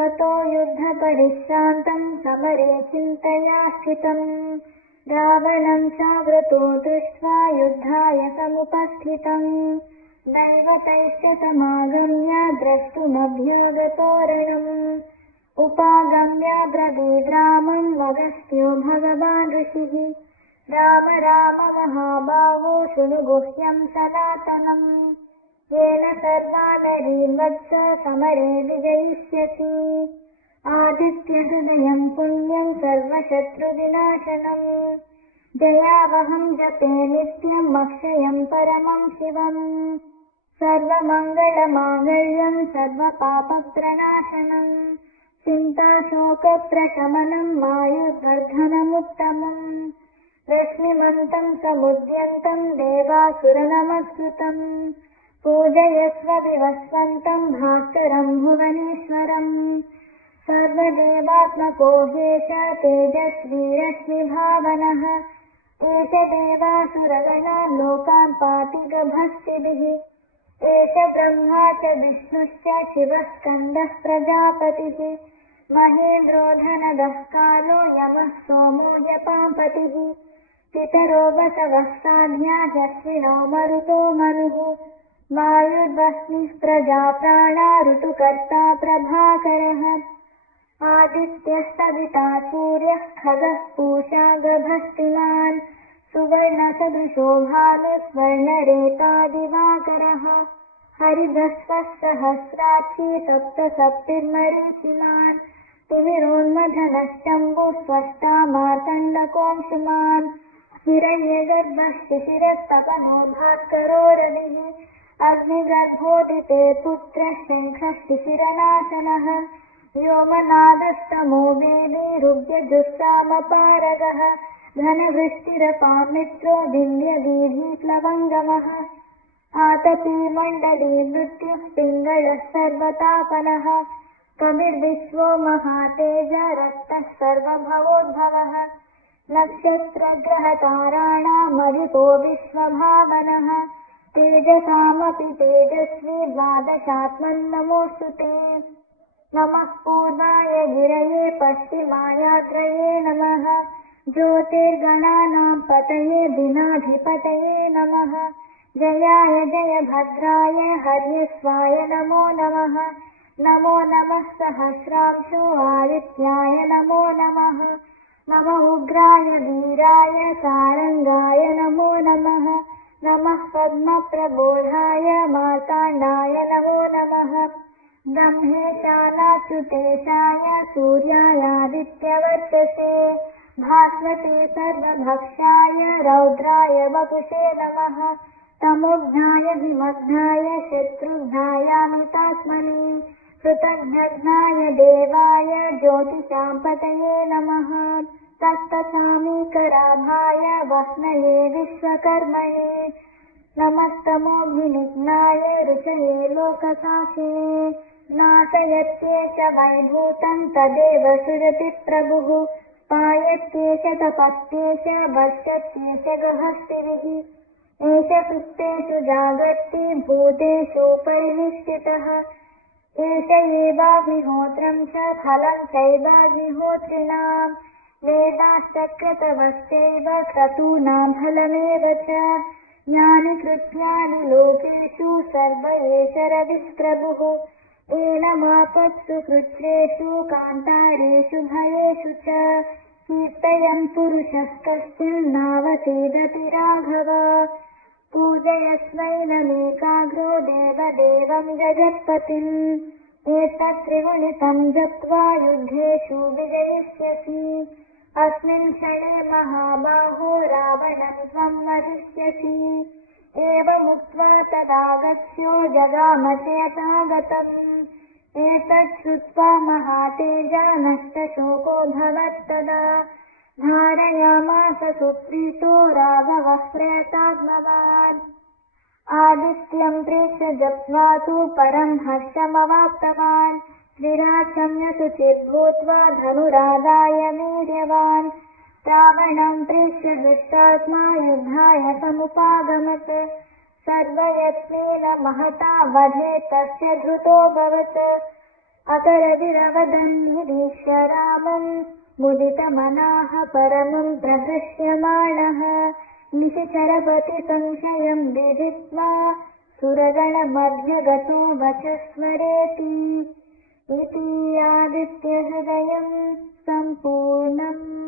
ततो युद्धपरिश्रान्तं समरे चिन्तया स्थितम् रावणं चाव्रतो दृष्ट्वा युद्धाय समुपस्थितम् दैवतैश्च समागम्य द्रष्टुमभ्यागतोरणम् उपागम्य ब्रवीद्रामं वगस्त्यो भगवान् ऋषिः राम राम महाबाहो शृणु गुह्यं सनातनम् येन सर्वानरीन् वत्स समरे विजयिष्यसि आदित्यहृदयं पुण्यं सर्वशत्रुविनाशनम् जयावहं जपे नित्यम् अक्षयं परमं शिवम् सर्वमङ्गलमाङ्गल्यं सर्वपापप्रणाशनम् चिन्ताशोकप्रशमनम् आयुर्वर्धनमुत्तमम् रश्मिमन्तं समुद्यन्तं देवासुरनमस्कृतम् पूजयस्व विवस्वन्तं भास्करं भुवनेश्वरम् सर्वदेवात्मको हेश तेजस्वी रश्मिभावनः एष देवासुरगणान् लोकान् पाति गभस्तिभिः एष ब्रह्मा च विष्णुश्च शिवः स्कन्दः प्रजापतिः महेन्द्रो धनदः कालो यमः सोमो यपापतिः पितरो वसवः साध्या ह्यश्विनो मरुतो मनुः वायुर्वह्निः प्रजा प्राणा ऋतुकर्ता प्रभाकरः आदित्यः सविता सूर्यः खगः पूषा गभस्तिमान् सुवर्णसदृशो भानुस्वर्णरेता दिवाकरः हरिभस्वः सहस्राक्षी सप्तसप्तिर्मरीचिमान् तिमिरोन्मथनश्चम्बुः स्वष्टा मार्तण्डकोऽंशुमान् हिरण्यगर्भः शिशिरस्तपनो भास्करो रविः अग्निगर्भोदिते पुत्रः शङ्खः शिशिरनाशनः व्योमनादस्तमो वेदी रुद्रजुस्सामपारगः धनवृष्टिरपामित्रो दिव्यवीधिप्लवङ्गमः आतपी मण्डली मृत्युः पिङ्गळः सर्वतापनः कविर्विश्वो महातेज रक्तः सर्वभवोद्भवः नक्षत्रग्रहताराणामधिपो विश्वभावनः तेजसामपि तेजस्वी द्वादशात्मन्नमोऽस्तु ते नमः पूर्वाय गिरये पश्चिमायाग्रये नमः ज्योतिर्गणानां पतये दिनाधिपतये नमः जयाय जयभद्राय हर्यस्वाय नमो नमः नमो नमः सहस्रांशो आदित्याय नमो नमः नमः उग्राय वीराय सारङ्गाय नमो नमः नमः पद्मप्रबोधाय मार्ताण्डाय नमो नमः ब्रह्मेशानाच्युतेशाय सूर्यायादित्यवर्चसे भास्वते सर्वभक्षाय रौद्राय वपुषे नमः तमोघ्नाय विमग्नाय शत्रुघ्नायामृतात्मने कृतघ्नाय देवाय ज्योतिषाम्पतये नमः तत्तथामीकराभाय वह्नये विश्वकर्मणे नमस्तमोऽग्निघ्नाय ऋषये लोकसाक्षिणे नाशयत्येष वैभूतं तदेव सृजति प्रभुः पायत्येष तपत्येष वर्षत्येष गहस्तिभिः एष कृत्तेषु जागर्ति भूतेषु परिनिष्ठितः एष एवाग्निहोत्रं च फलं चैवाग्निहोत्रिणाम् वेदाश्चक्रतवश्चैव क्रतूनां फलमेव च यानि कृत्यानि लोकेषु सर्व एष रविस्प्रभुः एनमापत्सु कृच्छ्रेषु कान्तारेषु भयेषु च कीर्तयन् पुरुषः कश्चिन्नावसीदति राघव पूजयस्वैनमेकाग्रो देवदेवं जगत्पतिम् एतत् त्रिगुणितं जप्त्वा युद्धेषु विजयिष्यसि अस्मिन् क्षणे महाबाहो रावणं त्वं वधिष्यसि एवमुक्त्वा तदागत्यो जगामशयतागतम् एतत् श्रुत्वा महातेजा नष्टशोकोऽभवत्तदा धारयामास सुप्रीतो राघवः प्रयतात्मवान् आदित्यं प्रेक्ष्य जप्त्वा तु परं हर्षमवाप्तवान् विराचम्य शुचिर्भूत्वा धनुरादाय वीर्यवान् रावणं प्रेक्ष्य हृष्टात्मा युद्धाय समुपागमत् सर्वयत्नेन महता वधे तस्य धृतोऽभवत् अकरदिरवदन् निरीक्ष्य रामम् मुदितमनाः परमम् प्रहृष्यमाणः निशिचरपति संशयम् विदित्वा सुरगणमध्यगतो वचस्मरेति इति आदित्यहृदयम् सम्पूर्णम्।